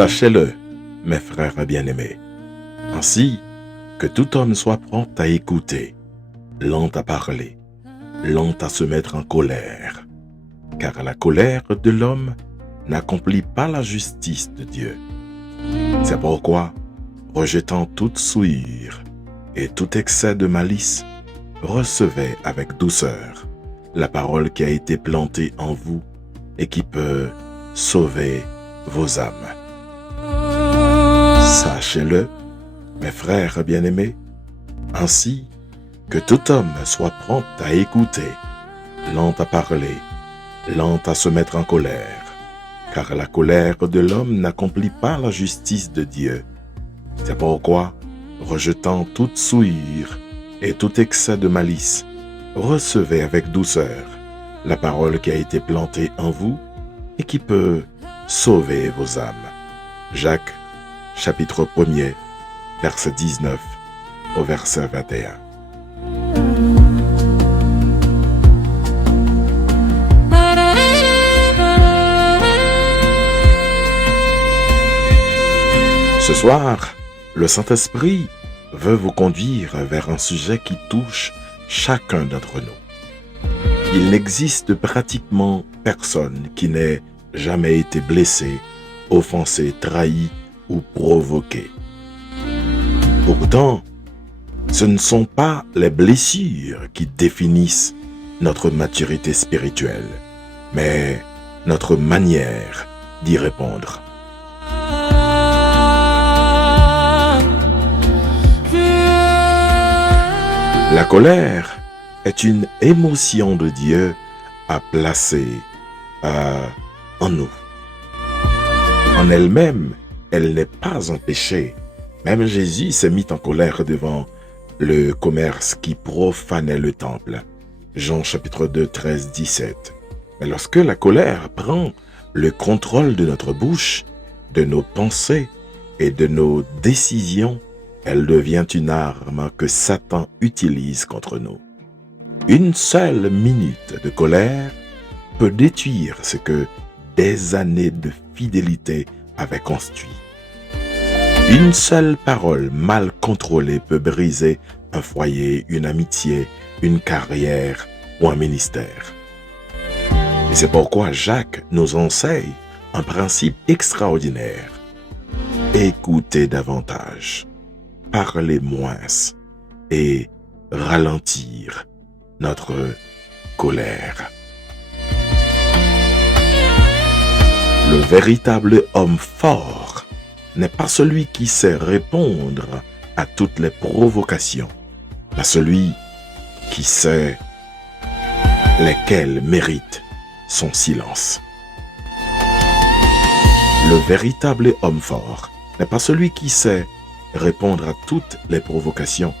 Sachez-le, mes frères bien-aimés, ainsi que tout homme soit prompt à écouter, lent à parler, lent à se mettre en colère, car la colère de l'homme n'accomplit pas la justice de Dieu. C'est pourquoi, rejetant toute souillure et tout excès de malice, recevez avec douceur la parole qui a été plantée en vous et qui peut sauver vos âmes. Sachez-le, mes frères bien-aimés, ainsi que tout homme soit prompt à écouter, lent à parler, lent à se mettre en colère, car la colère de l'homme n'accomplit pas la justice de Dieu. C'est pourquoi, rejetant toute souillure et tout excès de malice, recevez avec douceur la parole qui a été plantée en vous et qui peut sauver vos âmes. Jacques, chapitre 1er, verset 19 au verset 21. Ce soir, le Saint-Esprit veut vous conduire vers un sujet qui touche chacun d'entre nous. Il n'existe pratiquement personne qui n'ait jamais été blessé, offensé, trahi ou provoqué. Pourtant, ce ne sont pas les blessures qui définissent notre maturité spirituelle, mais notre manière d'y répondre. La colère est une émotion de Dieu à placer en nous. En elle-même, elle n'est pas un péché. Même Jésus s'est mis en colère devant le commerce qui profanait le temple. Jean chapitre 2, 13, 17. Mais lorsque la colère prend le contrôle de notre bouche, de nos pensées et de nos décisions, elle devient une arme que Satan utilise contre nous. Une seule minute de colère peut détruire ce que des années de fidélité avaient construit. Une seule parole mal contrôlée peut briser un foyer, une amitié, une carrière ou un ministère. Et c'est pourquoi Jacques nous enseigne un principe extraordinaire. Écoutez davantage, parler moins et ralentir notre colère. Le véritable homme fort n'est pas celui qui sait répondre à toutes les provocations, mais celui qui sait lesquelles méritent son silence. Le véritable homme fort n'est pas celui qui sait répondre à toutes les provocations,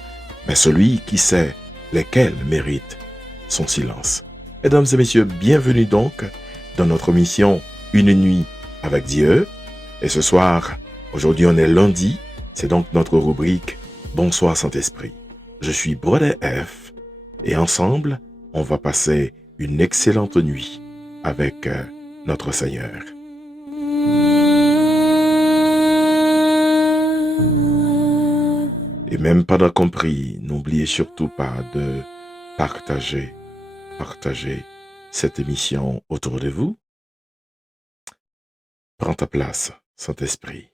mais celui qui sait lesquelles méritent son silence. Mesdames et messieurs, bienvenue donc dans notre mission Une nuit avec Dieu. Et ce soir, aujourd'hui on est lundi, c'est donc notre rubrique Bonsoir Saint-Esprit. Je suis Brother F et ensemble, on va passer une excellente nuit avec notre Seigneur. Et même pendant qu'on prie, n'oubliez surtout pas de partager cette émission autour de vous. Prends ta place, Saint-Esprit.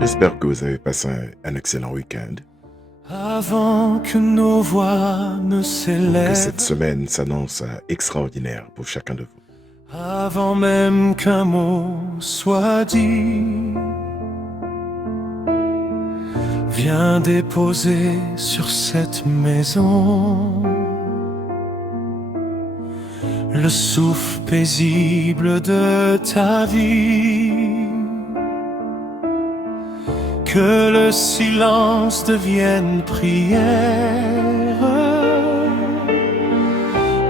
J'espère que vous avez passé un excellent week-end. Avant que nos voix ne s'élèvent, que cette semaine s'annonce extraordinaire pour chacun de vous. Avant même qu'un mot soit dit, viens déposer sur cette maison le souffle paisible de ta vie. Que le silence devienne prière,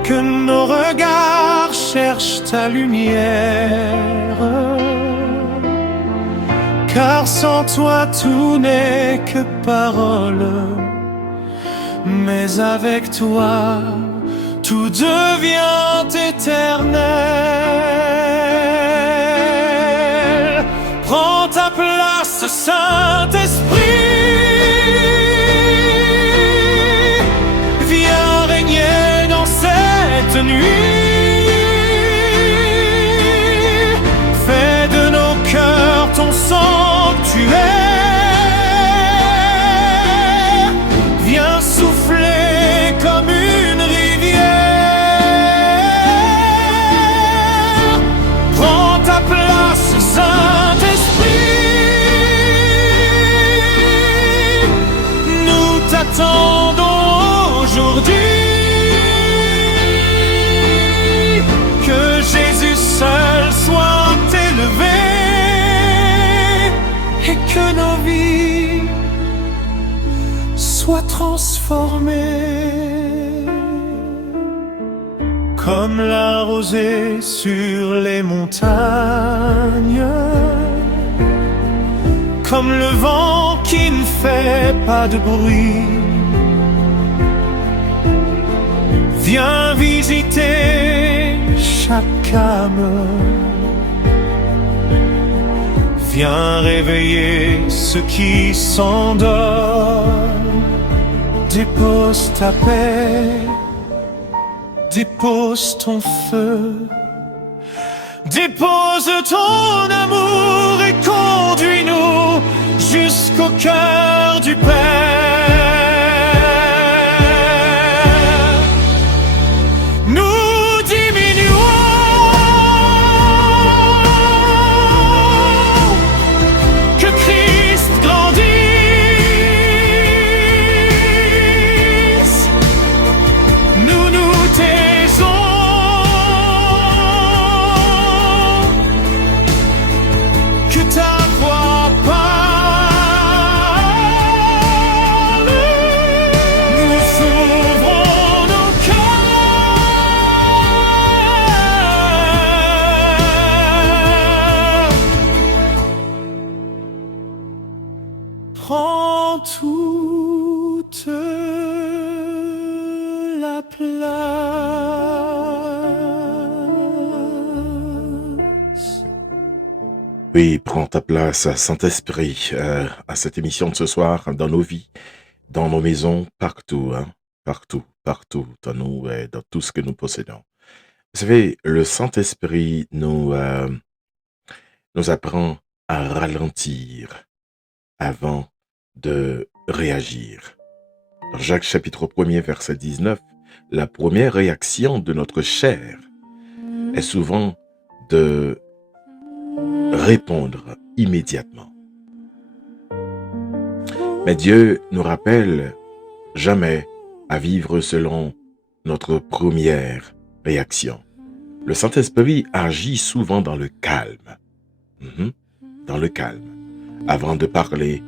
que nos regards cherchent ta lumière, car sans toi tout n'est que parole, mais avec toi, tout devient éternel. Prends ta place, Saint-Esprit. Viens régner dans cette nuit. Fais de nos cœurs ton sanctuaire. Viens souffler comme une rivière. Prends ta place, Saint-Esprit. Nous t'attendons aujourd'hui. Que Jésus seul soit élevé et que nos vies soient transformées comme la rosée sur les montagnes, comme le vent qui ne fait pas de bruit. Viens visiter chaque âme. Viens réveiller ceux qui s'endorment. Dépose ta paix, dépose ton feu, dépose ton amour et conduis-nous jusqu'au cœur du Père. Nous diminuons, que Christ grandisse. Nous nous taisons, que ta voix parle. Nous ouvrons nos cœurs. Prends toute la place. Oui, prends ta place, Saint-Esprit, à cette émission de ce soir, dans nos vies, dans nos maisons, partout, hein, partout, dans nous, dans tout ce que nous possédons. Vous savez, le Saint-Esprit nous apprend à ralentir avant de réagir. Dans Jacques chapitre 1er, verset 19, la première réaction de notre chair est souvent de répondre immédiatement. Mais Dieu nous rappelle jamais à vivre selon notre première réaction. Le Saint-Esprit agit souvent dans le calme. Dans le calme. Avant de parler,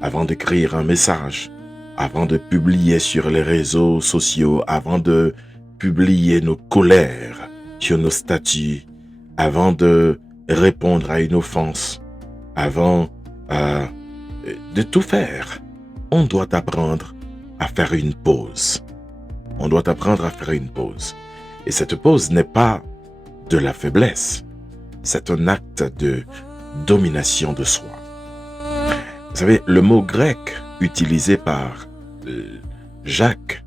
avant d'écrire un message, avant de publier sur les réseaux sociaux, avant de publier nos colères sur nos statuts, avant de répondre à une offense, avant de tout faire, on doit apprendre à faire une pause. On doit apprendre à faire une pause. Et cette pause n'est pas de la faiblesse. C'est un acte de domination de soi. Vous savez, le mot grec utilisé par Jacques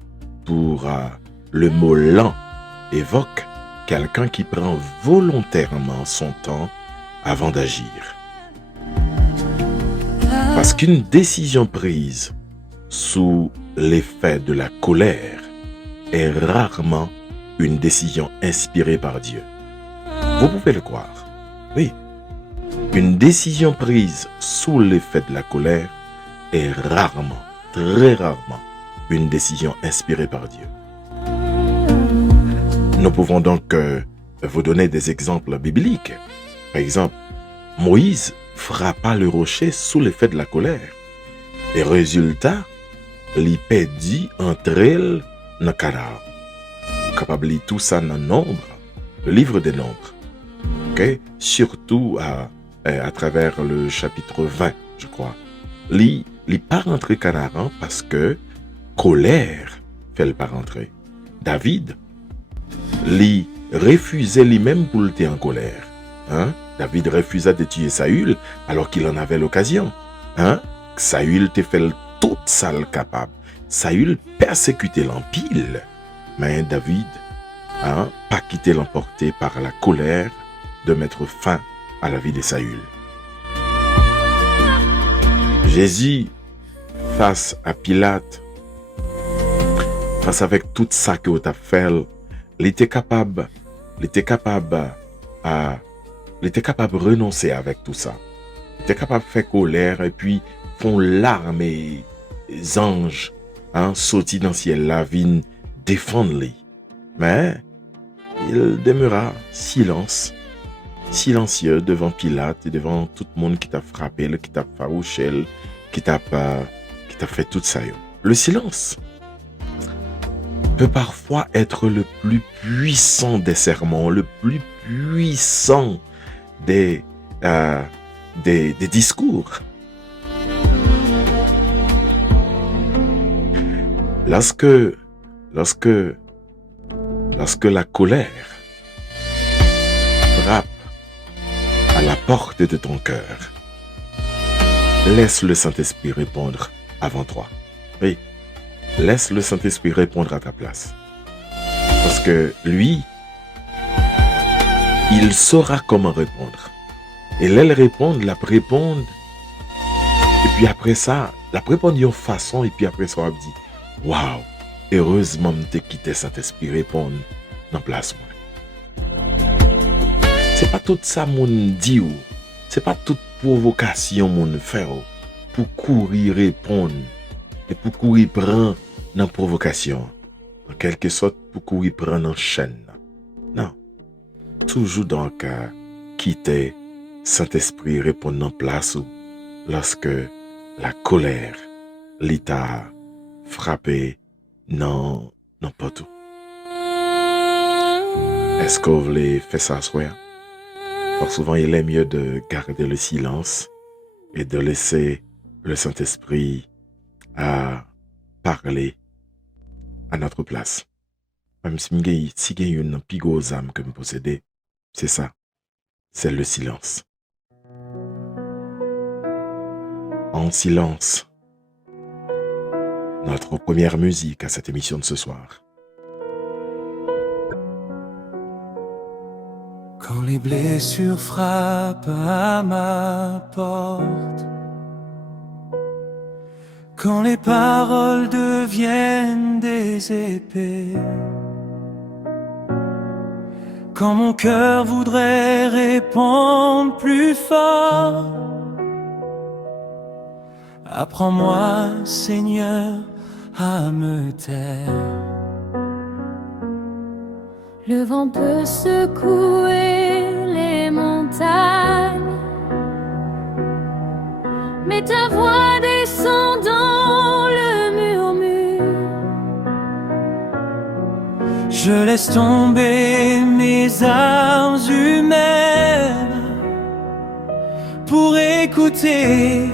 pour le mot lent évoque quelqu'un qui prend volontairement son temps avant d'agir. Parce qu'une décision prise sous l'effet de la colère est rarement une décision inspirée par Dieu. Vous pouvez le croire. Oui. Une décision prise sous l'effet de la colère est rarement, très rarement, une décision inspirée par Dieu. Nous pouvons donc vous donner des exemples bibliques. Par exemple, Moïse frappa le rocher sous l'effet de la colère. Et résultat, il perdit entre elles dans Canaan. Capable de tout ça dans Nombre, le livre des Nombres. Okay? Surtout à travers le chapitre 20, je crois. Il pas rentré Canaan parce que colère fait le pas rentrer. David, lui refusait lui-même pour le en colère. Hein? David refusa de tuer Saül alors qu'il en avait l'occasion. Hein? Saül te fait tout ça le capable. Saül persécutait l'empile. Mais David, pas quitté l'emporter par la colère de mettre fin à la vie de Saül. Jésus, face à Pilate, face avec tout ça que tu as fait, il était capable de renoncer avec tout ça. Il était capable de faire colère et puis font larmes et les anges sortis dans le ciel la vigne défendre lui. Mais il demeura silencieux devant Pilate et devant tout le monde qui t'a frappé, qui t'a farouché, qui t'a fait tout ça. Le silence peut parfois être le plus puissant des sermons, le plus puissant des discours. Lorsque la colère frappe à la porte de ton cœur, laisse le Saint-Esprit répondre avant toi. Oui, laisse le Saint-Esprit répondre à ta place. Parce que lui, il saura comment répondre. Et elle répondre, la répondre. Et puis après ça, la répondre d'une façon, et puis après ça, on va dire, waouh, heureusement, je t'ai quitté Saint-Esprit répondre dans la place. C'est pas tout ça mon dit, c'est pas toute provocation mon fait pour courir répondre et pour courir prendre dans provocation. En quelque sorte, pour courir prendre en chaîne. Non. Toujours donc quitter Saint-Esprit répondre en place ou lorsque la colère l'état frappé n'importe où. Est-ce que vous voulez faire ça soir? Fort souvent, il est mieux de garder le silence et de laisser le Saint-Esprit parler à notre place. Même si il y a une plus grosse âme que me posséder, c'est ça, c'est le silence. En silence, notre première musique à cette émission de ce soir. Quand les blessures frappent à ma porte, quand les paroles deviennent des épées, quand mon cœur voudrait répondre plus fort, apprends-moi, Seigneur, à me taire. Le vent peut secouer les montagnes, mais ta voix descend dans le murmure. Je laisse tomber mes armes humaines pour écouter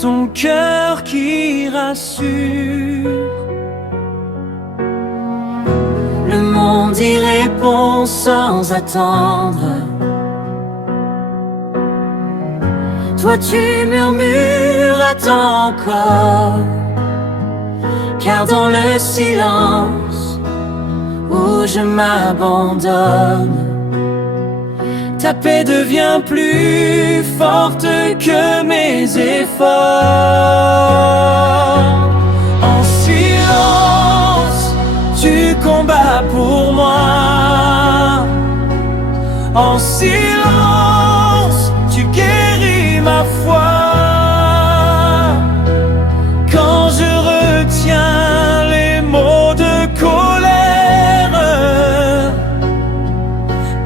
ton cœur qui rassure. Le monde y répond sans attendre. Toi tu murmures, attends encore. Car dans le silence où je m'abandonne, ta paix devient plus forte que mes efforts. En silence, tu combats pour moi. En silence, tu guéris ma foi. Quand je retiens les mots de colère,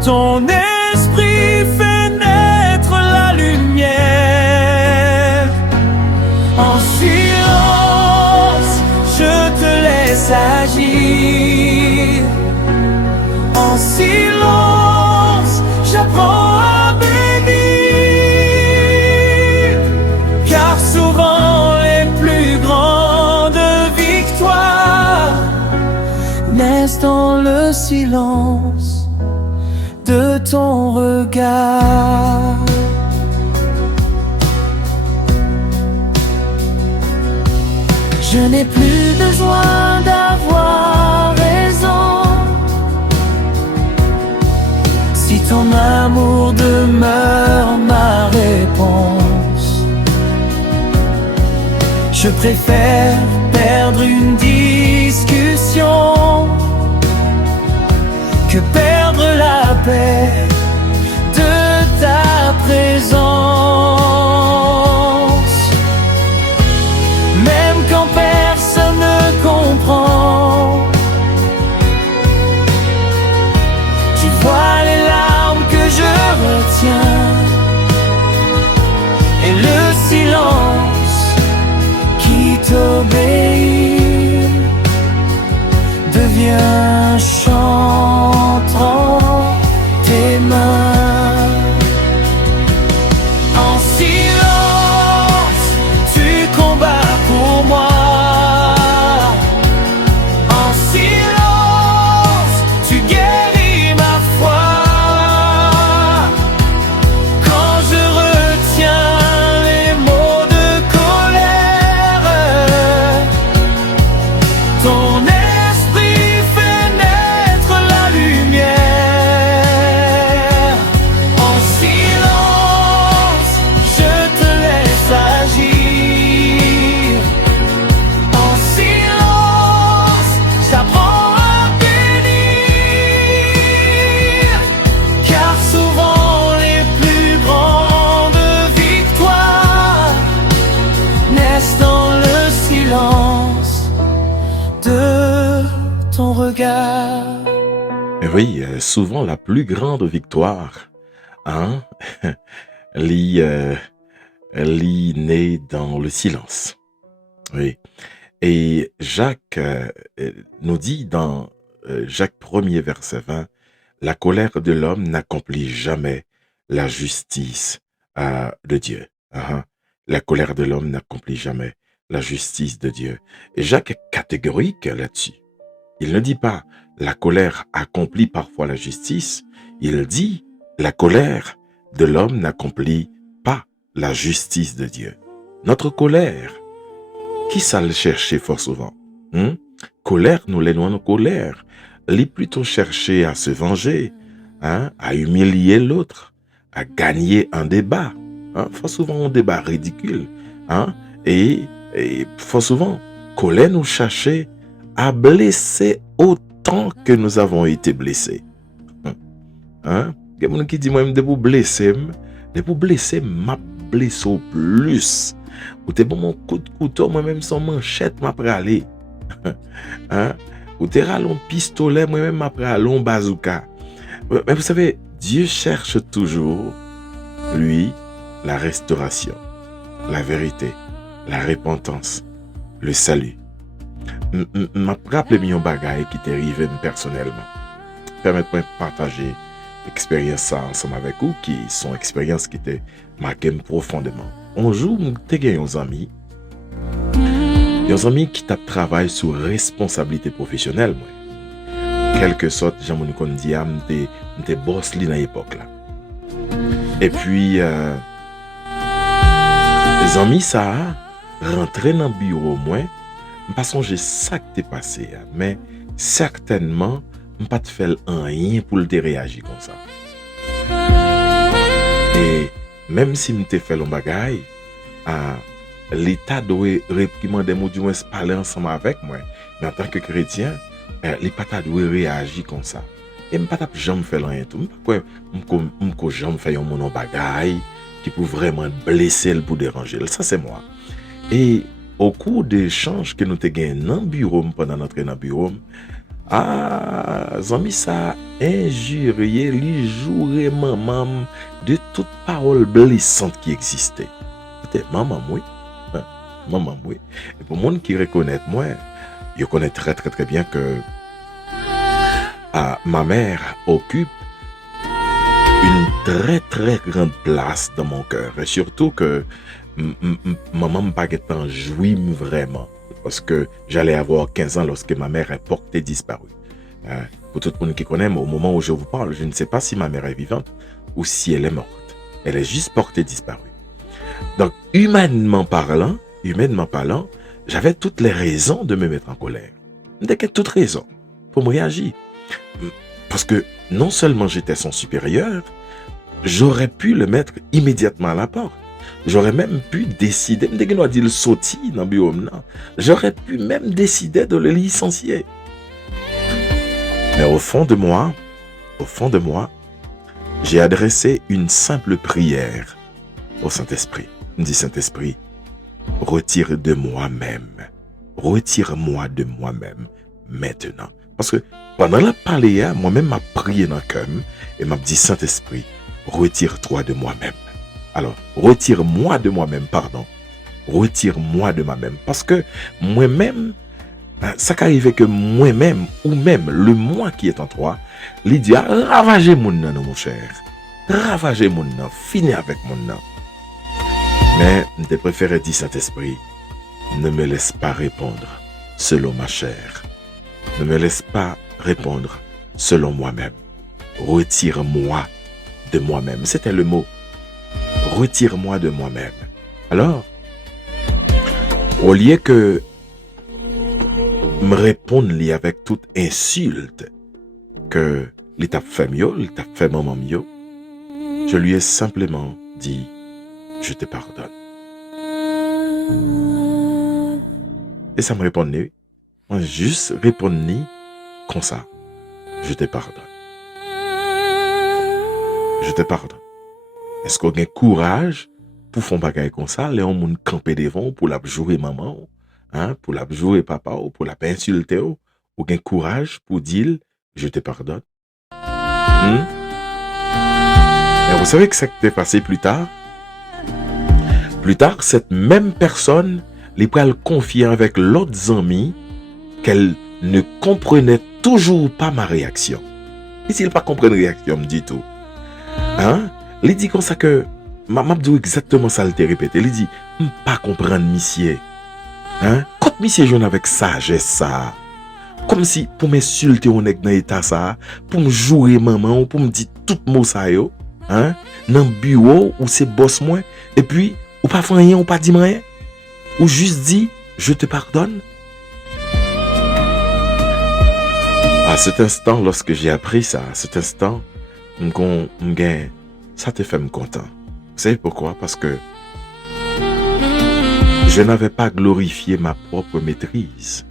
ton esprit fait naître la lumière. En silence, je te laisse agir. En silence, j'apprends à bénir. Car souvent les plus grandes victoires naissent dans le silence de ton regard. Je n'ai plus besoin d'avoir raison si ton amour demeure ma réponse. Je préfère perdre une discussion que perdre la paix de ta présence. Même quand personne ne comprend, tu vois les larmes que je retiens et le silence qui t'obéit devient chantant tes mains. En silence, tu combats pour moi. En silence, tu guéris ma foi. Quand je retiens les mots de colère, ton esprit fait naître la lumière. En silence, je te laisse agir. En silence, j'apprends à bénir. Car souvent les plus grandes victoires naissent dans le silence de ton regard. Et oui, souvent la plus grande victoire, hein, lit naît dans le silence. Oui. Et Jacques nous dit dans Jacques 1er verset 20, la colère de l'homme n'accomplit jamais la justice de Dieu. Hein. La colère de l'homme n'accomplit jamais la justice de Dieu. Et Jacques est catégorique là-dessus. Il ne dit pas la colère accomplit parfois la justice. Il dit la colère de l'homme n'accomplit pas la justice de Dieu. Notre colère, qui ça le chercher fort souvent? Colère, nous les noms de colère. Les plutôt chercher à se venger, hein, à humilier l'autre, à gagner un débat. Hein, fort souvent un débat ridicule. Hein, et fort souvent, colère nous chercher à blesser autant que nous avons été blessés. Hein? Il y a des gens qui disent, moi-même, de pour blesser, m'a blessé au plus. Ou t'es bon mon coup de couteau, moi-même, sans manchette, m'a pralé. Hein? Ou t'es rallon pistolet, moi-même, m'a pralé bazooka. Mais vous savez, Dieu cherche toujours, lui, la restauration, la vérité, la repentance, le salut. M'a rappelé un bagay qui t'est arrivé personnellement. Permettez-moi de partager expérience ça ensemble avec vous, qui sont expériences qui t'ont marqué profondément. Un jour, t'es gagné un ami qui t'a travaillé sur responsabilité professionnelle, moi. Quelque sorte, j'en me dis, m'te boss li dans l'époque là. Et puis, les amis ça rentré dans le bureau moi. Je ne sais pas ça qui t'est passé, mais certainement, je ne pas te faire rien pour te réagir comme ça. Et même si je t'ai fait le bagage, l'État doit réprimander moi, du moins parler ensemble avec moi. Mais en tant que chrétien, l'État doit réagir comme ça. Et je ne peux pas jamais faire rien tout. Je ne peux pas jamais faire un bagage qui peut vraiment blesser pour déranger. Ça, c'est moi. Et au cours des échanges que nous avons gagnés dans le bureau, pendant notre bureau, Zami ça injurié, li joué maman de toute parole blessante qui existait. C'était maman, oui. Maman, oui. Et pour monde qui reconnaît moi, je connais très très très bien que ma mère occupe une très très grande place dans mon cœur. Et surtout que maman m'a pas joué vraiment. Parce que j'allais avoir 15 ans lorsque ma mère est portée disparue. Pour tout le monde qui connaît, au moment où je vous parle, je ne sais pas si ma mère est vivante ou si elle est morte. Elle est juste portée disparue. Donc, humainement parlant, j'avais toutes les raisons de me mettre en colère. Dès qu'il y a toutes raisons pour me réagir. Parce que non seulement j'étais son supérieur, j'aurais pu le mettre immédiatement à la porte. J'aurais même pu décider, j'aurais pu même décider de le licencier. Mais au fond de moi, j'ai adressé une simple prière au Saint-Esprit. Il me dit, Saint-Esprit, retire-moi de moi-même maintenant. Parce que pendant la parole, moi-même m'a prié dans le cœur et m'a dit, Saint-Esprit, retire-toi de moi-même. Alors, retire-moi de moi-même. Parce que moi-même, ça qu'arrive que moi-même, ou même le moi qui est en toi, il dit, ravagez mon nom, mon cher. Ravagez mon nom, finis avec mon nom. Mais je préfère dire, Saint-Esprit, ne me laisse pas répondre selon ma chair. Ne me laisse pas répondre selon moi-même. Retire-moi de moi-même. C'était le mot. Retire-moi de moi-même. Alors, au lieu que me répondre avec toute insulte que l'état fait mieux, l'état fait maman mieux, je lui ai simplement dit, je te pardonne. Et ça me répondait, moi juste répondre comme ça, je te pardonne. Je te pardonne. Est-ce qu'on a courage pour faire un bagage comme ça, les gens moun camper devant pour la jouer maman, pour la jouer papa ou pour la insulter ou gain courage pour dire je te pardonne. Et vous savez que ça s'est passé plus tard? Plus tard, cette même personne les pral confier avec l'autre ami qu'elle ne comprenait toujours pas ma réaction. Et s'il pas comprendre réaction, me dit tout. Il dit comme ça que m'a dit exactement ça, il te répété. Il dit pas comprendre monsieur. Quand monsieur jeune avec sagesse ça. Comme si pour m'insulter on est dans état ça, pour me jouer maman ou pour me dire tout mot ça yo, dans bureau ou c'est boss moi et puis ou pas faire rien ou pas dire rien ou juste dit je te pardonne. À cet instant, lorsque j'ai appris ça, à cet instant, ça te fait me content. Vous savez pourquoi? Parce que je n'avais pas glorifié ma propre maîtrise,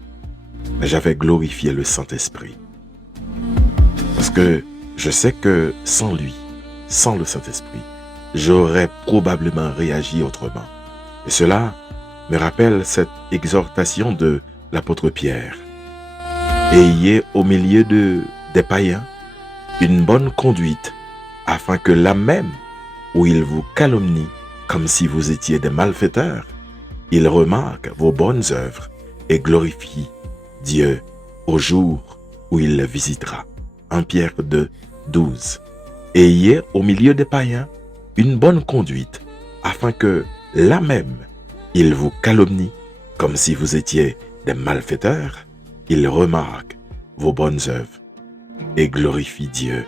mais j'avais glorifié le Saint-Esprit. Parce que je sais que sans lui, sans le Saint-Esprit, j'aurais probablement réagi autrement. Et cela me rappelle cette exhortation de l'apôtre Pierre. Ayez au milieu des païens une bonne conduite, afin que là même où ils vous calomnient comme si vous étiez des malfaiteurs, ils remarquent vos bonnes œuvres et glorifient Dieu au jour où il les visitera. 1 Pierre 2, 12. Ayez au milieu des païens une bonne conduite, afin que là même ils vous calomnient comme si vous étiez des malfaiteurs, ils remarquent vos bonnes œuvres et glorifient Dieu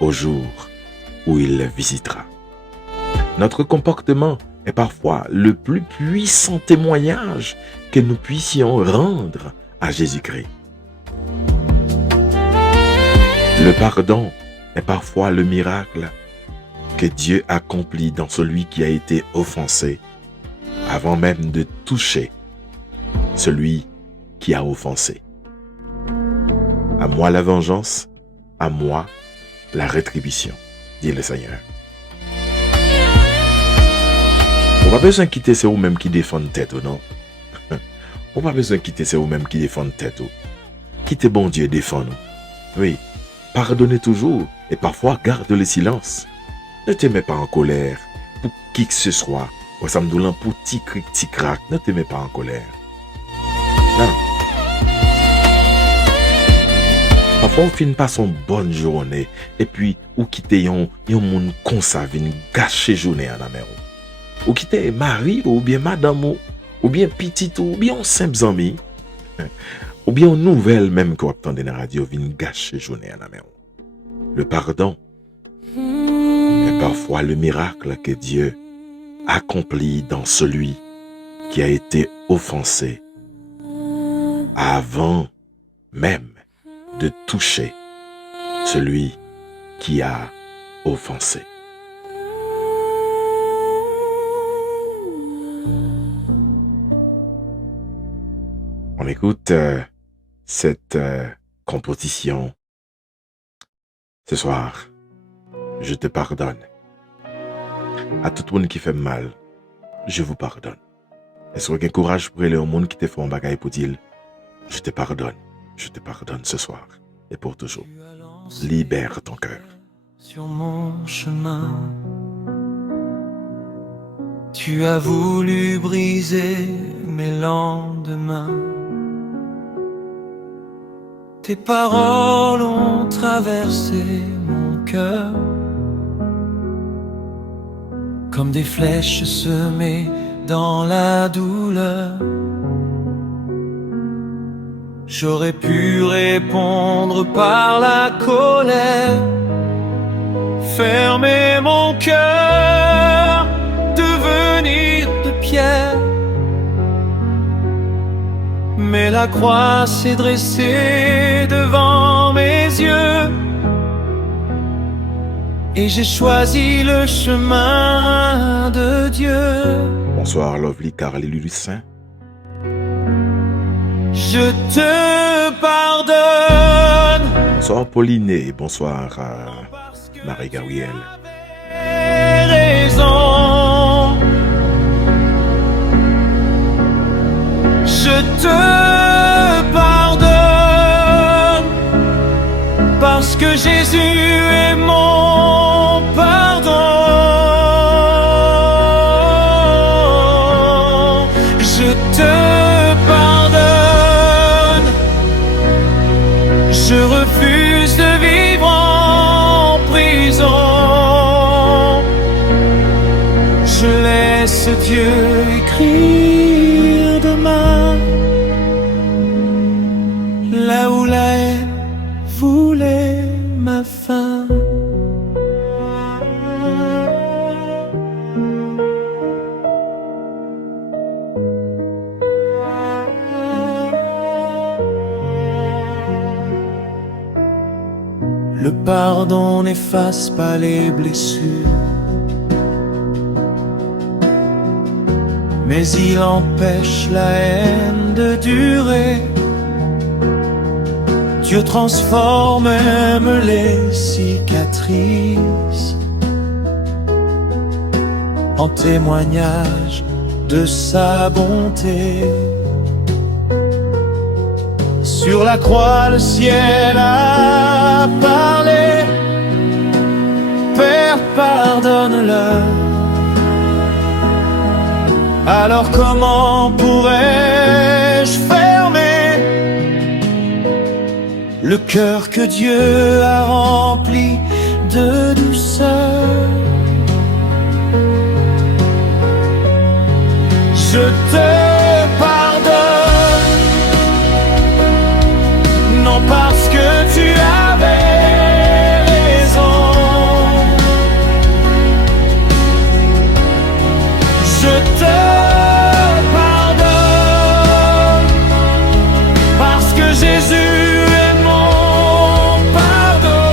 au jour où il les visitera. Notre comportement est parfois le plus puissant témoignage que nous puissions rendre à Jésus-Christ. Le pardon est parfois le miracle que Dieu accomplit dans celui qui a été offensé avant même de toucher celui qui a offensé. À moi la vengeance, à moi la rétribution, dit le Seigneur. On n'a pas besoin de quitter, c'est vous-même qui défendent tête, non? On n'a pas besoin de quitter, c'est vous-même qui défendent tête. Quittez bon Dieu, défendez-nous. Oui, pardonnez toujours et parfois garde le silence. Ne te mets pas en colère pour qui que ce soit. Ça me donne pour petit cric, petit crac. Ne te mets pas en colère. Non. Parfois, on finit pas son bonne journée et puis, ou quitter yon moun comme ça, vin gâcher journée en amère. Ou quitter mari, ou bien madame, ou bien petit, ou bien simple ami. ou bien une nouvelle même qu'on entend dans la radio vient gâcher journée à la main. Le pardon est parfois le miracle que Dieu accomplit dans celui qui a été offensé avant même de toucher celui qui a offensé. On écoute cette composition ce soir. Je te pardonne. À tout le monde qui fait mal, je vous pardonne. Est-ce que vous avez courage pour aller au monde qui te fait un bagage pour dire je te pardonne ce soir et pour toujours. Libère ton cœur. Sur mon chemin, tu as voulu briser mes lendemains. Tes paroles ont traversé mon cœur comme des flèches semées dans la douleur. J'aurais pu répondre par la colère, fermer mon cœur, devenir de pierre. Mais la croix s'est dressée devant mes yeux et j'ai choisi le chemin de Dieu. Bonsoir Lovely Carl et Lulu Saint. Je te pardonne. Bonsoir Pauline et bonsoir Marie-Gabrielle. Raison. Je te pardonne parce que Jésus est mon pardon. Je te pardonne. Je refuse de vivre en prison. Je laisse Dieu écrire demain là où la haine voulait ma fin. Le pardon n'efface pas les blessures, mais il empêche la haine de durer. Dieu transforme même les cicatrices en témoignage de sa bonté. Sur la croix, le ciel a parlé. Père, pardonne-leur. Alors comment pourrais-je fermer le cœur que Dieu a rempli de douceur? Je te pardonne, non parce que tu avais raison. Je te pardonne parce que Jésus est mon pardon.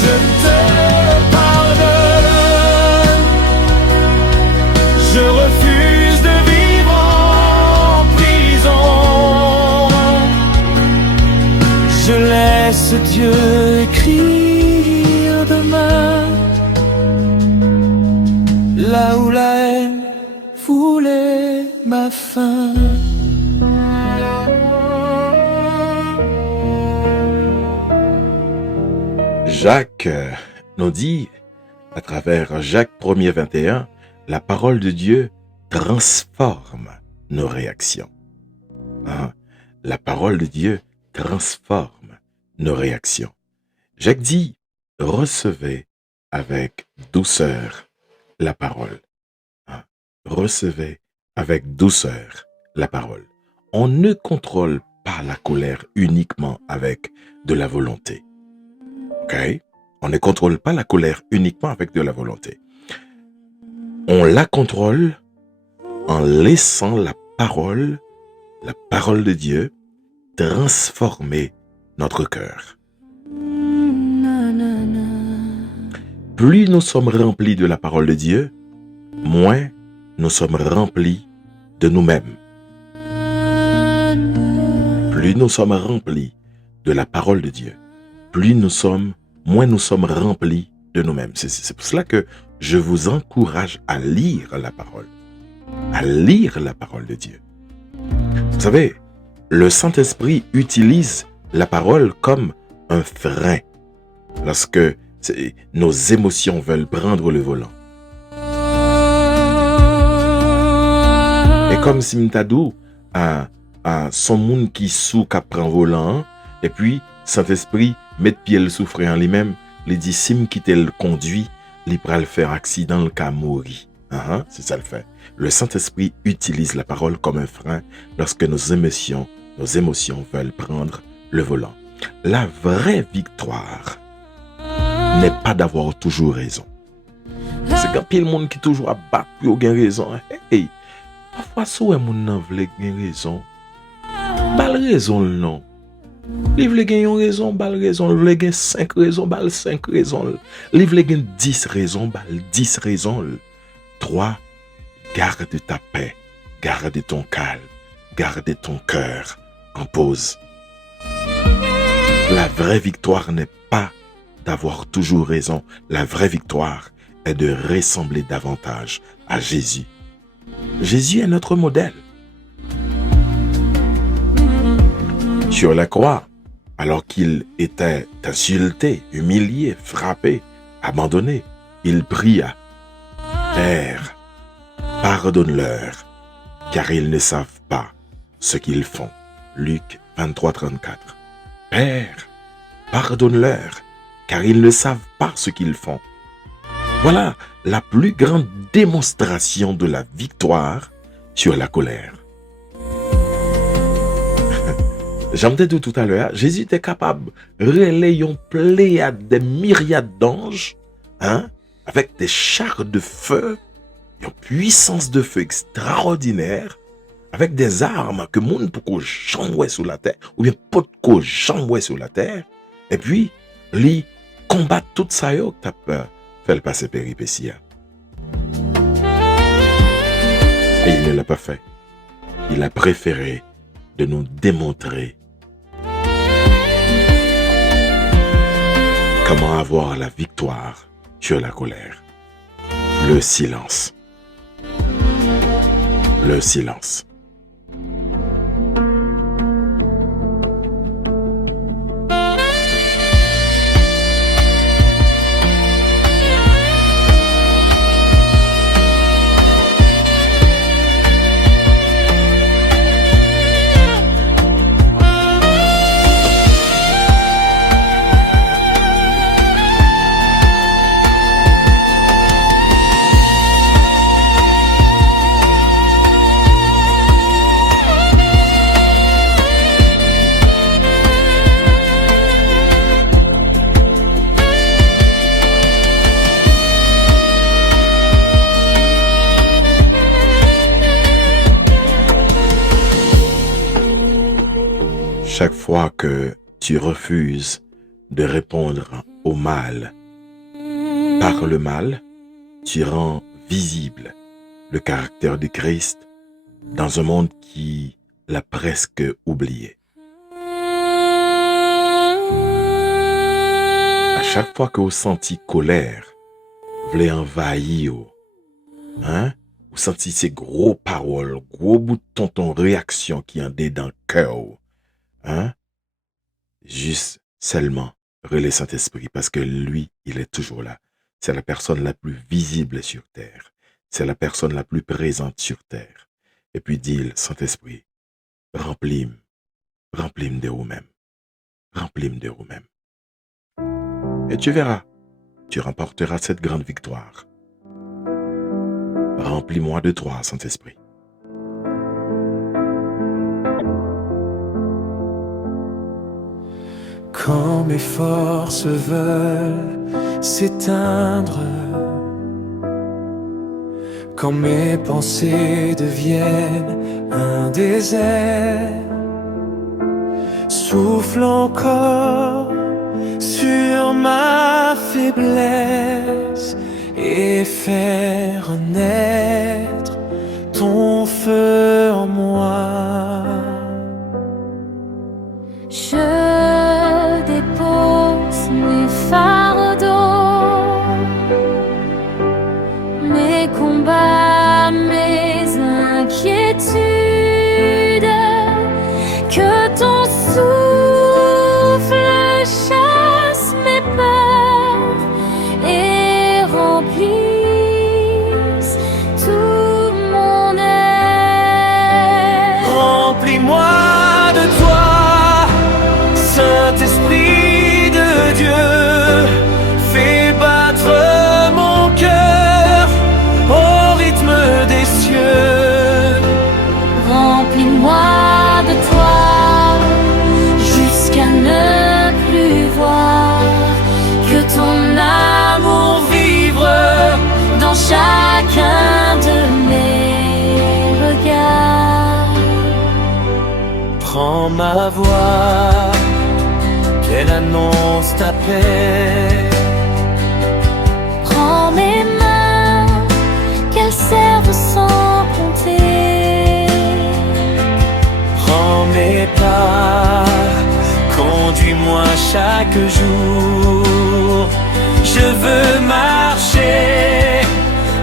Je te pardonne. Je refuse de vivre en prison. Je laisse Dieu écrire demain là où la haine voulait ma fin. Jacques nous dit, à travers Jacques 1er 21, la parole de Dieu transforme nos réactions. Hein? La parole de Dieu transforme nos réactions. Jacques dit, recevez avec douceur la parole. Hein? Recevez avec douceur la parole. On ne contrôle pas la colère uniquement avec de la volonté. OK? On ne contrôle pas la colère uniquement avec de la volonté. On la contrôle en laissant la parole de Dieu, transformer notre cœur. Plus nous sommes remplis de la parole de Dieu, moins nous sommes remplis de nous-mêmes. Plus nous sommes remplis de la parole de Dieu, moins nous sommes remplis de nous-mêmes. C'est pour cela que je vous encourage à lire la parole. À lire la parole de Dieu. Vous savez, le Saint-Esprit utilise la parole comme un frein lorsque nos émotions veulent prendre le volant. Et comme si m'tadou à son monde qui sous qui prend volant et puis Saint-Esprit met pied le souffrir en lui-même, les dit sim qui le conduit, il pral faire accident le cas mourir. C'est ça le fait. Le Saint-Esprit utilise la parole comme un frein lorsque nos émotions veulent prendre le volant. La vraie victoire n'est pas d'avoir toujours raison. C'est quand il y a le monde qui toujours a battu pour gagner raison. Hey, parfois si un monde n'a veut gagner raison, bal raison non. Il veut gagner raison, bal raison. Il veut gagner 5 raisons, bal 5 raisons. Il veut gagner 10 raisons, bal 10 raisons. 3. Garde ta paix, garde ton calme, garde ton cœur en pause. La vraie victoire n'est pas d'avoir toujours raison. La vraie victoire est de ressembler davantage à Jésus. Jésus est notre modèle. Sur la croix, alors qu'il était insulté, humilié, frappé, abandonné, il pria, Père, pardonne-leur, car ils ne savent pas ce qu'ils font. Luc 23, 34. Père, pardonne-leur, car ils ne savent pas ce qu'ils font. Voilà la plus grande démonstration de la victoire sur la colère. J'en ai dit tout à l'heure, Jésus était capable de relayer une pléiade, des myriades d'anges, avec des chars de feu, une puissance de feu extraordinaire, avec des armes que monde peut jamais sous la terre, ou bien pas que jamais sous la terre, et puis, lui combat tout ça, que t'as fait le passer péripéties. Et il ne l'a pas fait. Il a préféré de nous démontrer comment avoir la victoire sur la colère. Le silence. Le silence. Chaque fois que tu refuses de répondre au mal par le mal, tu rends visible le caractère de Christ dans un monde qui l'a presque oublié. À chaque fois que vous sentez colère, vous voulez envahir, vous sentez ces gros paroles, gros bout de ton réaction qui en est dans le cœur, juste seulement relais Saint-Esprit parce que lui, il est toujours là. C'est la personne la plus visible sur terre. C'est la personne la plus présente sur terre. Et puis dis-le, Saint-Esprit, remplis-moi de vous-même. Remplis-moi de vous-même. Et tu verras, tu remporteras cette grande victoire. Remplis-moi de toi, Saint-Esprit. quand mes forces veulent s'éteindre, quand mes pensées deviennent un désert, souffle encore sur ma faiblesse et fais renaître ton feu en moi. Je dépose mes fardeaux, mes combats, mes inquiétudes, que ton souffle chasse mes peurs et remplisse tout mon être. Remplis-moi de toi, Saint-Esprit de Dieu, fais battre mon cœur au rythme des cieux. Remplis-moi de toi jusqu'à ne plus voir que ton amour vivre dans chacun de mes regards. Prends ma voix, qu'elle annonce ta paix. Prends mes mains, qu'elles servent sans compter. Prends mes pas, conduis-moi chaque jour. Je veux marcher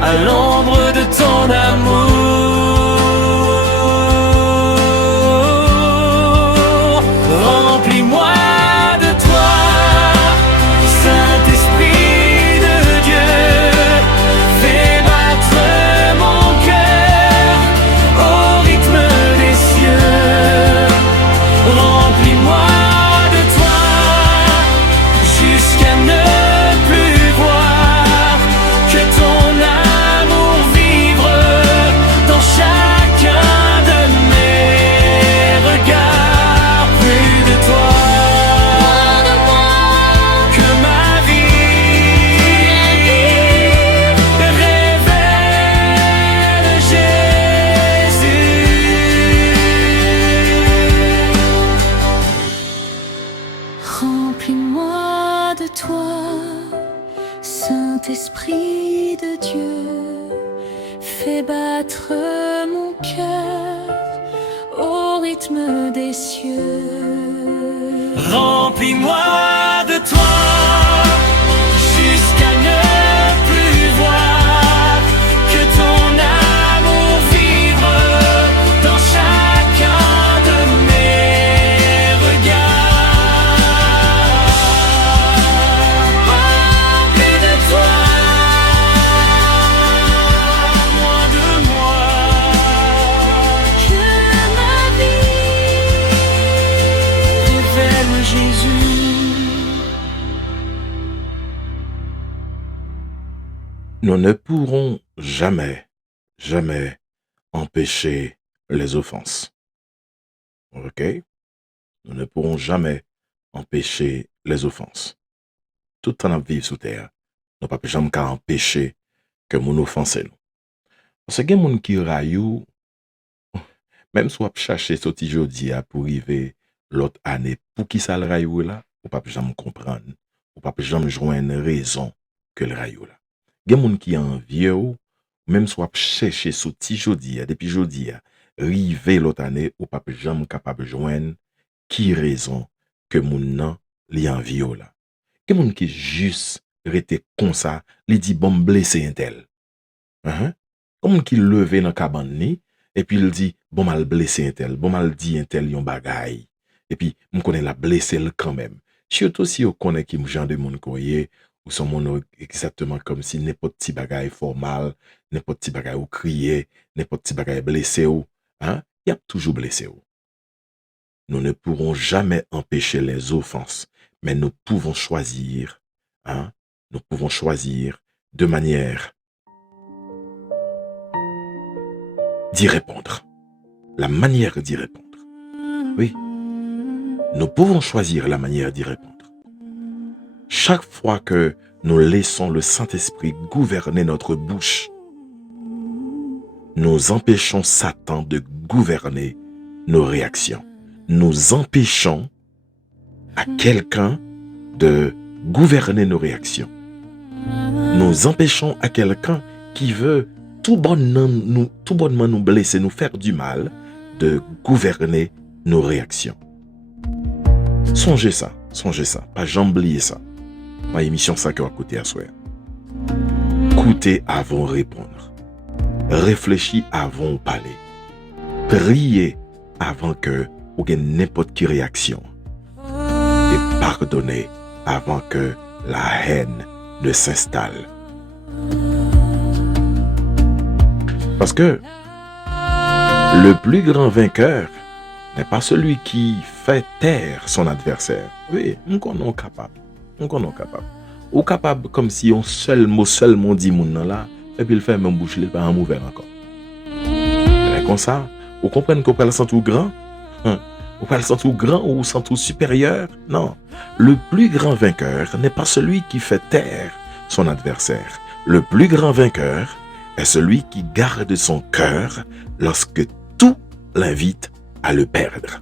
à l'ombre de ton amour. Remplis-moi de toi, Saint-Esprit de Dieu, fais battre mon cœur au rythme des cieux. Remplis-moi de toi jusqu'à ne plus voir que ton amour vivre dans chacun de mes regards. Plus de toi, Loin de moi, que ma vie révèle Jésus. remplis-moi de toi, Saint-Esprit de Dieu, fais battre mon cœur au rythme des cieux. Remplis-moi de toi jusqu'à ne plus voir que ton amour vivre dans chacun de mes regards. Remplis de toi, moins de moi. Que ma vie Révèle Jésus. Nous ne pourrons jamais, jamais empêcher les offenses. Ok? Nous ne pourrons jamais empêcher les offenses. Tout le temps à vivre sous terre, nous ne pouvons jamais empêcher que nous offensions. Parce que les gens qui raillent, même si on cherche ce petit jeudi pour arriver l'autre année, pour qui ça le raillou là, on ne peut jamais comprendre, on ne peut jamais joindre une raison que le raillou là. Il y a des gens qui envient, même si on cherche ce petit jeudi, depuis jeudi, arriver l'autre année, on ne peut jamais capable de joindre qui raison que mon nan li envie là. Il y a des gens qui juste rete comme ça, li dit bon blessé un tel. Comme qui levé dans cabane ni, et puis il dit bon mal blessé un tel, bon mal dit un tel yon bagay. Et puis on connaît la blessé quand même. Surtout si on connaît qui genre de monde koye ou son monde exactement comme si n'importe petit bagay formal, n'importe petit bagay ou crier, n'importe petit bagay blessé ou il y a toujours blessé ou. Nous ne pourrons jamais empêcher les offenses, mais nous pouvons choisir, nous pouvons choisir de manière d'y répondre. La manière d'y répondre. Oui. Nous pouvons choisir la manière d'y répondre. chaque fois que nous laissons le Saint-Esprit gouverner notre bouche, nous empêchons Satan de gouverner nos réactions. Nous empêchons à quelqu'un de gouverner nos réactions. Nous empêchons à quelqu'un qui veut tout bonnement nous blesser, nous faire du mal, de gouverner nos réactions. Songez ça, pas jamais oublier ça. Ma émission ça que à côté à soi. Écoutez avant de répondre. Réfléchis avant de parler. Priez avant que vous ayez n'importe quelle réaction. Et pardonnez avant que la haine ne s'installe. Parce que le plus grand vainqueur n'est pas celui qui fait taire son adversaire. Oui, on est capable. Ou capable comme si on seul mot dit moun là et puis il fait même bouche il pas en ouvert encore. Et comme ça, vous comprenez qu'on peut le sentir grand? Vous peut le sentir grand ou sentir supérieur? Non. Le plus grand vainqueur n'est pas celui qui fait taire son adversaire. Le plus grand vainqueur est celui qui garde son cœur lorsque tout l'invite à le perdre.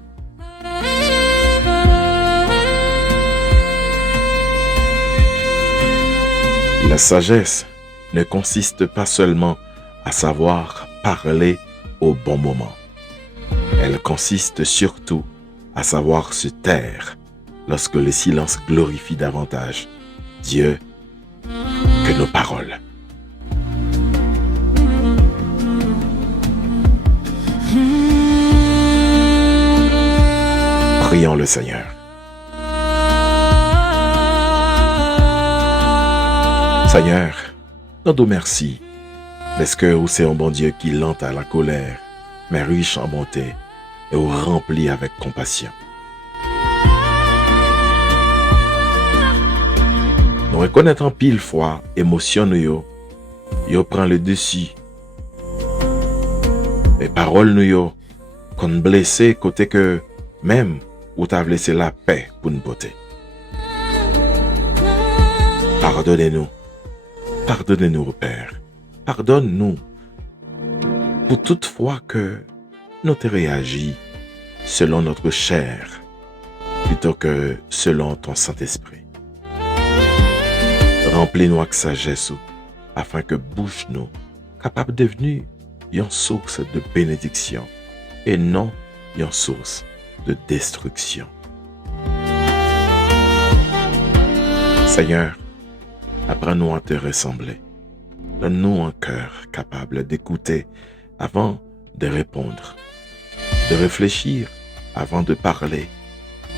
La sagesse ne consiste pas seulement à savoir parler au bon moment. Elle consiste surtout à savoir se taire lorsque le silence glorifie davantage Dieu que nos paroles. Prions le Seigneur. Seigneur, nous te remercions parce que vous êtes un bon Dieu qui lent à la colère, mais riche en bonté et vous remplit avec compassion. Nous reconnaissons pile fois émotion nous yo prend le dessus. Les paroles nous yo qu'on blessé côté que même ou t'as laissé la paix pour nous botter. Pardonnez-nous, Père. Pardonne-nous pour toute fois que nous te réagi selon notre chair plutôt que selon ton Saint-Esprit. Remplis-nous avec sagesse afin que bouche nous capable de devenir une source de bénédiction et non une source de destruction. Seigneur, apprends-nous à te ressembler. Donne-nous un cœur capable d'écouter avant de répondre, de réfléchir avant de parler,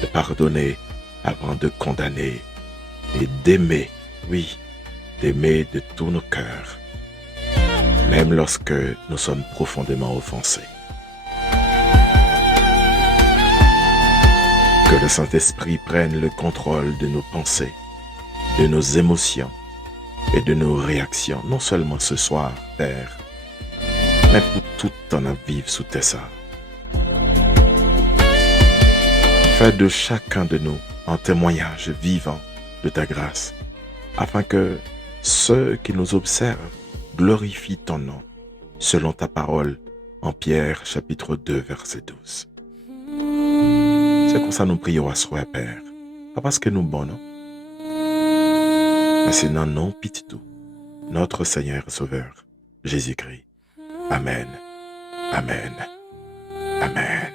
de pardonner avant de condamner et d'aimer, oui, d'aimer de tout nos cœurs, même lorsque nous sommes profondément offensés. Que le Saint-Esprit prenne le contrôle de nos pensées, de nos émotions et de nos réactions, non seulement ce soir, Père, mais pour tout ton à vivre sous tes ailes. Fais de chacun de nous un témoignage vivant de ta grâce, afin que ceux qui nous observent glorifient ton nom, selon ta parole en Pierre chapitre 2 verset 12. C'est comme ça nous prions à soi, Père. Pas parce que nous bon, non? Mais c'est dans non pitié tout, notre Seigneur et Sauveur, Jésus-Christ. Amen. Amen. Amen.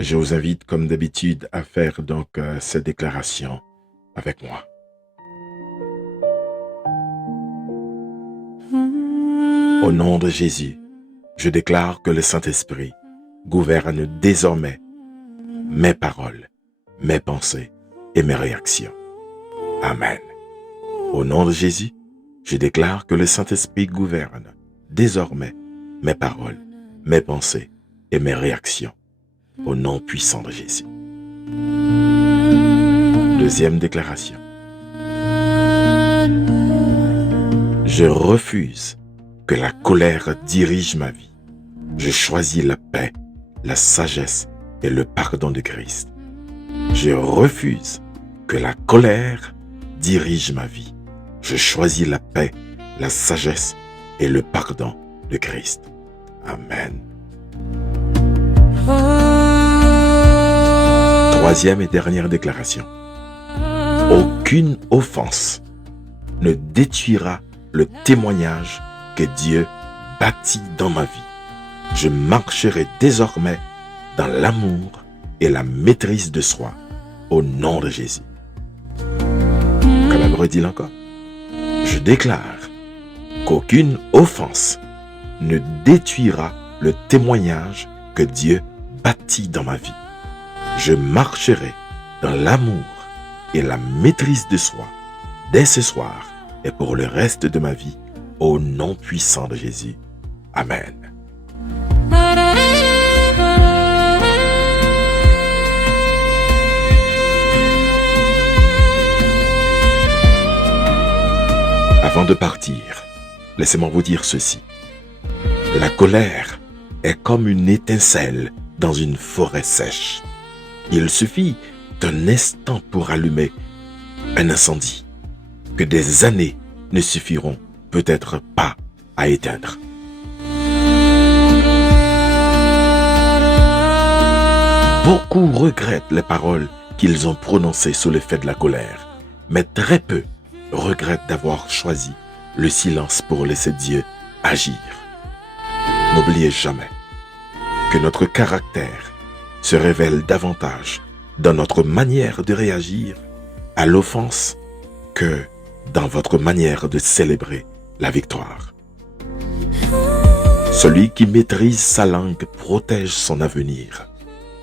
Je vous invite, comme d'habitude, à faire donc cette déclaration avec moi. Au nom de Jésus, je déclare que le Saint-Esprit gouverne désormais mes paroles, mes pensées et mes réactions. Amen. Au nom de Jésus, je déclare que le Saint-Esprit gouverne désormais mes paroles, mes pensées et mes réactions. Au nom puissant de Jésus. Deuxième déclaration. Je refuse que la colère dirige ma vie. Je choisis la paix, la sagesse et le pardon de Christ. Je refuse que la colère dirige ma vie. Je choisis la paix, la sagesse et le pardon de Christ. Amen. Troisième et dernière déclaration. Aucune offense ne détruira le témoignage que Dieu bâtit dans ma vie. Je marcherai désormais dans l'amour et la maîtrise de soi au nom de Jésus. Quand même, redis-le encore. Je déclare qu'aucune offense ne détruira le témoignage que Dieu bâtit dans ma vie. Je marcherai dans l'amour et la maîtrise de soi dès ce soir et pour le reste de ma vie au nom puissant de Jésus. Amen. Avant de partir, laissez-moi vous dire ceci. La colère est comme une étincelle dans une forêt sèche. Il suffit d'un instant pour allumer un incendie que des années ne suffiront peut-être pas à éteindre. Beaucoup regrettent les paroles qu'ils ont prononcées sous l'effet de la colère, mais très peu regrettent d'avoir choisi le silence pour laisser Dieu agir. N'oubliez jamais que notre caractère se révèle davantage dans notre manière de réagir à l'offense que dans votre manière de célébrer la victoire. Celui qui maîtrise sa langue protège son avenir,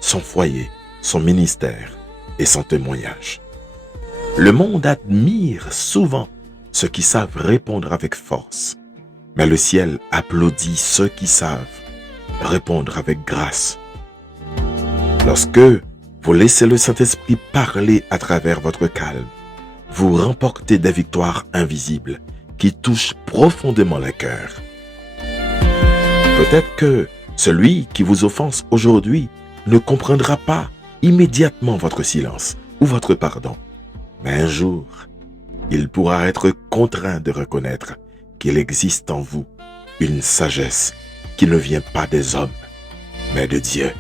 son foyer, son ministère et son témoignage. Le monde admire souvent ceux qui savent répondre avec force, mais le ciel applaudit ceux qui savent répondre avec grâce. Lorsque vous laissez le Saint-Esprit parler à travers votre calme, vous remportez des victoires invisibles qui touchent profondément le cœur. Peut-être que celui qui vous offense aujourd'hui ne comprendra pas immédiatement votre silence ou votre pardon. Mais un jour, il pourra être contraint de reconnaître qu'il existe en vous une sagesse qui ne vient pas des hommes, mais de Dieu.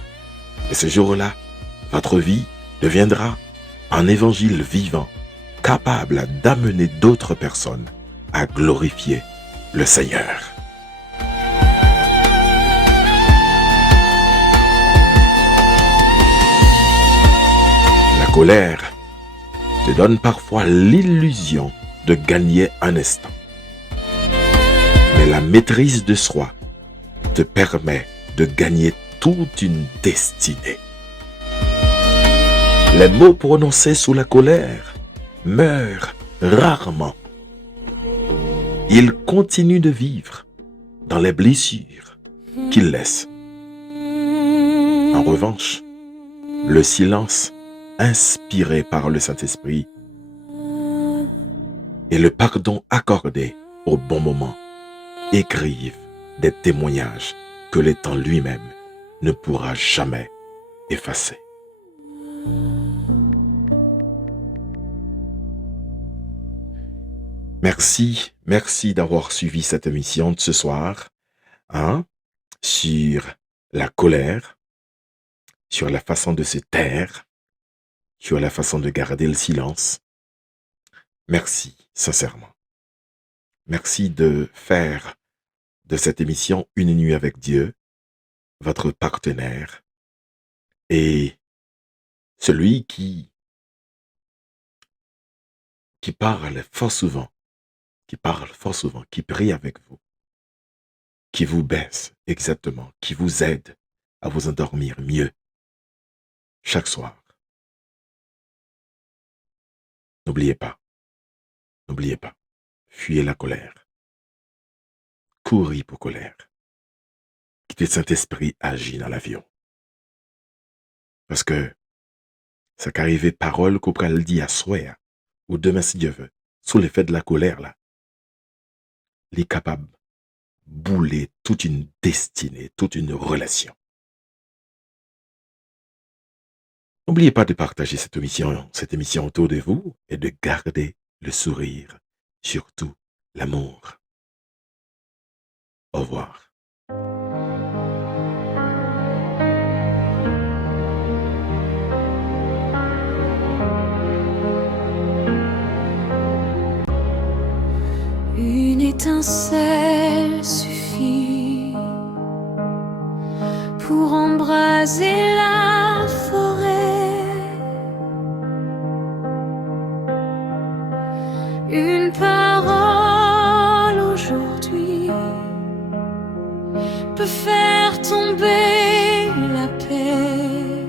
Et ce jour-là, votre vie deviendra un évangile vivant, capable d'amener d'autres personnes à glorifier le Seigneur. La colère te donne parfois l'illusion de gagner un instant. Mais la maîtrise de soi te permet de gagner toute une destinée. Les mots prononcés sous la colère meurent rarement. Ils continuent de vivre dans les blessures qu'ils laissent. En revanche, le silence inspiré par le Saint-Esprit et le pardon accordé au bon moment écrivent des témoignages que le temps lui-même ne pourra jamais effacer. Merci d'avoir suivi cette émission de ce soir sur la colère, sur la façon de se taire, sur la façon de garder le silence. Merci, sincèrement. Merci de faire de cette émission Une nuit avec Dieu, votre partenaire et celui qui parle fort souvent, qui prie avec vous, qui vous baisse exactement, qui vous aide à vous endormir mieux chaque soir. N'oubliez pas, fuyez la colère. Courez pour colère. Quittez le Saint-Esprit agit dans l'avion. Parce que ça qu'arrive parole qu'on le dit à soi, ou demain si Dieu veut, sous l'effet de la colère là, il est capable bouler toute une destinée, toute une relation. N'oubliez pas de partager cette émission autour de vous et de garder le sourire, surtout l'amour. Au revoir. Une étincelle suffit pour embraser la forêt. Une parole aujourd'hui peut faire tomber la paix.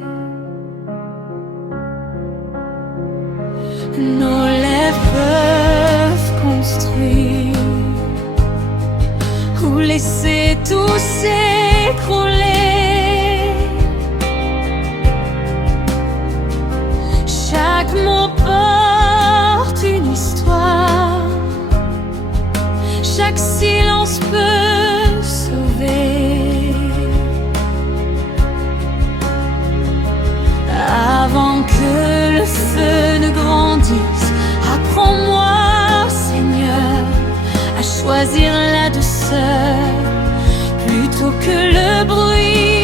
Nos lèvres peuvent construire ou laisser tout s'écrouler. Chaque mot porte une histoire, chaque silence peut sauver. Avant que le feu ne grandisse, apprends-moi, Seigneur, à choisir la douceur plutôt que le bruit.